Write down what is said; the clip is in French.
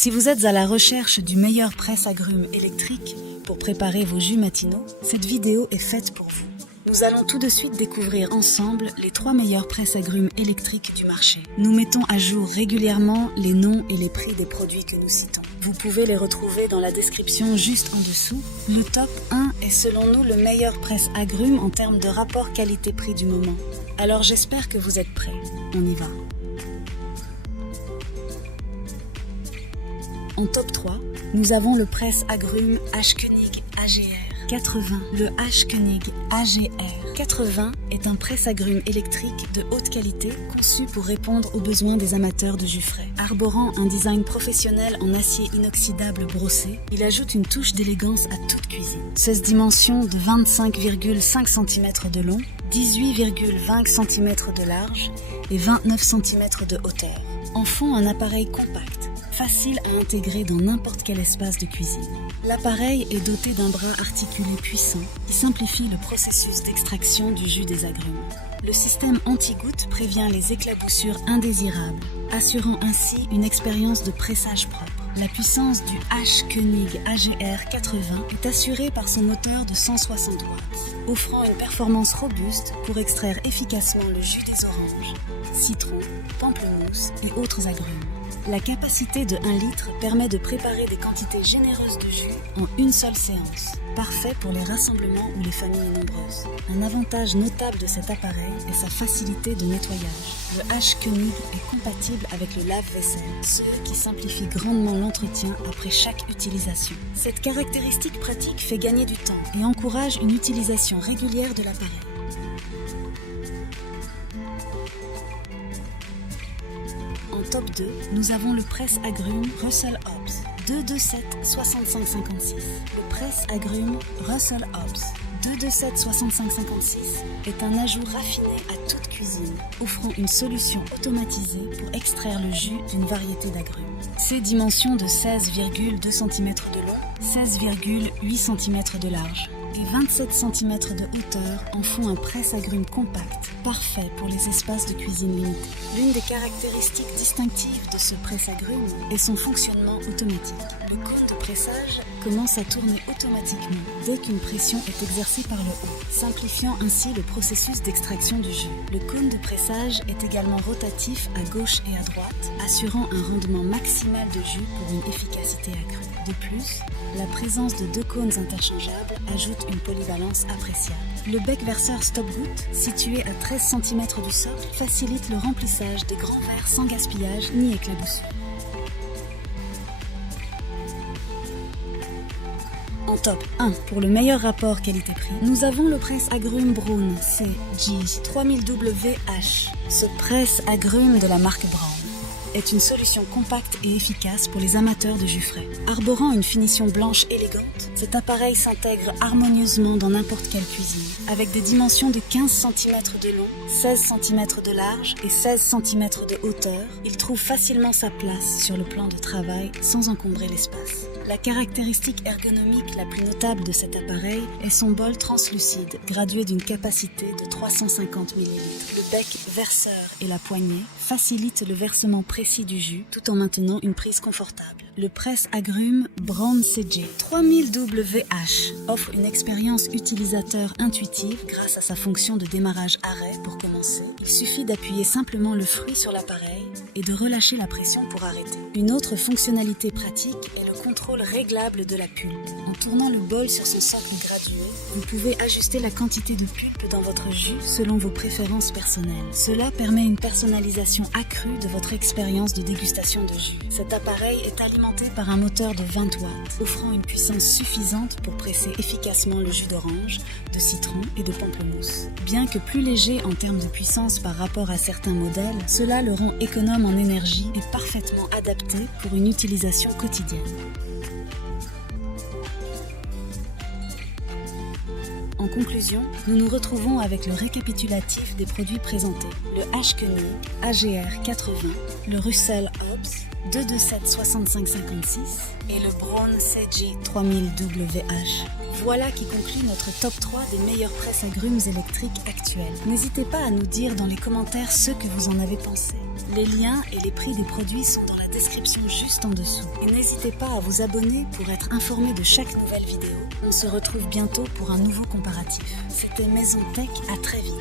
Si vous êtes à la recherche du meilleur presse-agrumes électrique pour préparer vos jus matinaux, cette vidéo est faite pour vous. Nous allons tout de suite découvrir ensemble les 3 meilleurs presse-agrumes électriques du marché. Nous mettons à jour régulièrement les noms et les prix des produits que nous citons. Vous pouvez les retrouver dans la description juste en dessous. Le top 1 est selon nous le meilleur presse-agrumes en termes de rapport qualité-prix du moment. Alors j'espère que vous êtes prêts. On y va. En top 3, nous avons le presse-agrumes H-Konig AGR 80. Le H-Konig AGR 80 est un presse-agrumes électrique de haute qualité conçu pour répondre aux besoins des amateurs de jus frais. Arborant un design professionnel en acier inoxydable brossé, il ajoute une touche d'élégance à toute cuisine. 16 dimensions de 25,5 cm de long, 18,20 cm de large et 29 cm de hauteur en font un appareil compact, facile à intégrer dans n'importe quel espace de cuisine. L'appareil est doté d'un bras articulé puissant qui simplifie le processus d'extraction du jus des agrumes. Le système anti-goutte prévient les éclaboussures indésirables, assurant ainsi une expérience de pressage propre. La puissance du H-Konig AGR 80 est assurée par son moteur de 160 watts, offrant une performance robuste pour extraire efficacement le jus des oranges, citron, pamplemousse et autres agrumes. La capacité de 1 litre permet de préparer des quantités généreuses de jus en une seule séance, parfait pour les rassemblements ou les familles nombreuses. Un avantage notable de cet appareil est sa facilité de nettoyage. Le H-Konig est compatible avec le lave-vaisselle, ce qui simplifie grandement l'entretien après chaque utilisation. Cette caractéristique pratique fait gagner du temps et encourage une utilisation régulière de l'appareil. En top 2, nous avons le presse-agrumes Russell Hobbs 227 65 56. Le presse-agrumes Russell Hobbs 227 65 56 est un ajout raffiné à toute cuisine, offrant une solution automatisée pour extraire le jus d'une variété d'agrumes. Ses dimensions de 16,2 cm de long, 16,8 cm de large et 27 cm de hauteur en font un presse-agrumes compact, parfait pour les espaces de cuisine limités. L'une des caractéristiques distinctives de ce presse-agrumes est son fonctionnement automatique. Le cône de pressage commence à tourner automatiquement dès qu'une pression est exercée par le haut, simplifiant ainsi le processus d'extraction du jus. Le cône de pressage est également rotatif à gauche et à droite, assurant un rendement maximal de jus pour une efficacité accrue. De plus, la présence de 2 cônes interchangeables ajoute une polyvalence appréciable. Le bec verseur stop-goutte, situé à 13 cm du socle, facilite le remplissage des grands verres sans gaspillage ni éclaboussure. En top 1, pour le meilleur rapport qualité-prix, nous avons le presse-agrumes Braun CG3000WH. Ce presse-agrumes de la marque Braun est une solution compacte et efficace pour les amateurs de jus frais. Arborant une finition blanche élégante, cet appareil s'intègre harmonieusement dans n'importe quelle cuisine. Avec des dimensions de 15 cm de long, 16 cm de large et 16 cm de hauteur, il trouve facilement sa place sur le plan de travail sans encombrer l'espace. La caractéristique ergonomique la plus notable de cet appareil est son bol translucide, gradué d'une capacité de 350 ml. Le bec verseur et la poignée facilitent le versement précis du jus tout en maintenant une prise confortable. Le presse-agrumes Braun CG3000WH offre une expérience utilisateur intuitive grâce à sa fonction de démarrage-arrêt pour commencer. Il suffit d'appuyer simplement le fruit sur l'appareil et de relâcher la pression pour arrêter. Une autre fonctionnalité pratique est le contrôle réglable de la pulpe. En tournant le bol sur son socle gradué, vous pouvez ajuster la quantité de pulpe dans votre jus selon vos préférences personnelles. Cela permet une personnalisation accrue de votre expérience de dégustation de jus. Cet appareil est alimenté par un moteur de 20 watts, offrant une puissance suffisante pour presser efficacement le jus d'orange, de citron et de pamplemousse. Bien que plus léger en termes de puissance par rapport à certains modèles, cela le rend économe en énergie et parfaitement adapté pour une utilisation quotidienne. En conclusion, nous nous retrouvons avec le récapitulatif des produits présentés. Le H-Konig AGR 80, le Russell Hobbs 227 65 56 et le Braun CG3000WH. Voilà qui conclut notre top 3 des meilleurs presse-agrumes électriques actuels. N'hésitez pas à nous dire dans les commentaires ce que vous en avez pensé. Les liens et les prix des produits sont dans la description juste en dessous. Et n'hésitez pas à vous abonner pour être informé de chaque nouvelle vidéo. On se retrouve bientôt pour un nouveau comparatif. C'était Maison Tech, à très vite.